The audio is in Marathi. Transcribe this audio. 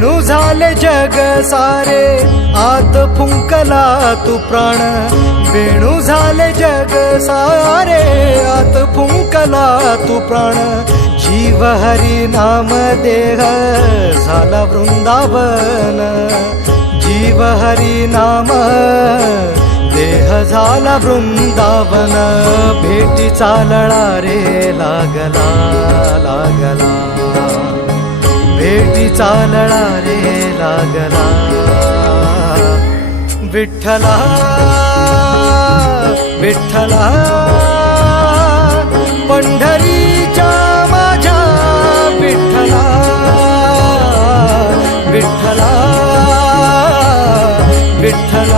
वेणू झाले जग सारे आत फुंकला तू प्राण, वेणू झाले जग सारे आत फुंकला तू प्राण, जीव हरी नाम देह झाला वृंदावन, जीव हरी नाम देह झाला वृंदावन, भेटीचा लळा रे लागला लागला, भेटीचा लळा रे लागला, विठ्ठला विठ्ठला पंढरीच्या माझ्या विठ्ठला, विठ्ठला विठ्ठला